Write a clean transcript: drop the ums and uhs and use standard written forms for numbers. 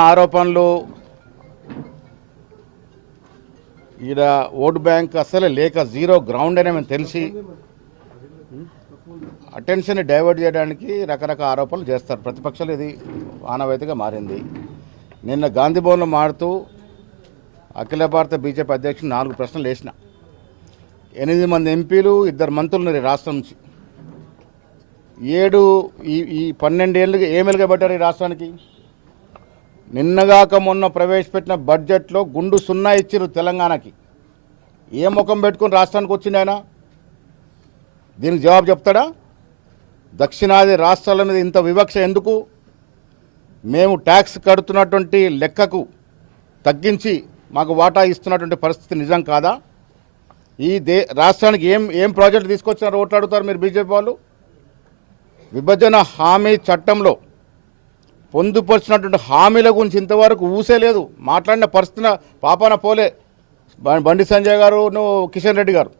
ఆరోపణలు ఈడ vote bank అసలే లేక జీరో గ్రౌండ్ అని మేము తెలిసి అటెన్షన్ డైవర్ట్ చేయడానికి రకరకాల ఆరోపణలు చేస్తారు. ప్రతిపక్షాలు ఇది ఆనవాయితీగా మారింది. నిన్న గాంధీ భవన్లో మారుతూ అఖిల భారత బీజేపీ అధ్యక్షుడు 4 ప్రశ్నలు వేసిన. 8 మంది ఎంపీలు 2 మంత్రులు ఉన్నారు ఈ రాష్ట్రం నుంచి. 12 ఏళ్ళుగా ఏం వెలుగబడ్డారు ఈ రాష్ట్రానికి? నిన్నగాక మొన్న ప్రవేశపెట్టిన బడ్జెట్లో గుండు 0 ఇచ్చిరు తెలంగాణకి. ఏ ముఖం పెట్టుకుని రాష్ట్రానికి వచ్చింది ఆయన? దీనికి జవాబు చెప్తాడా? దక్షిణాది రాష్ట్రాల మీద ఇంత వివక్ష ఎందుకు? మేము ట్యాక్స్ కడుతున్నటువంటి లెక్కకు తగ్గించి మాకు వాటా ఇస్తున్నటువంటి పరిస్థితి నిజం కాదా? ఈ రాష్ట్రానికి ఏం ప్రాజెక్టు తీసుకొచ్చినారో ఓట్లాడుతారు మీరు బీజేపీ వాళ్ళు. విభజన హామీ చట్టంలో పొందుపరిచినటువంటి హామీల గురించి ఇంతవరకు ఊసేలేదు. మాట్లాడిన పరిస్థితి పాపాన పోలే బండి సంజయ్ గారు, కిషన్ రెడ్డి గారు.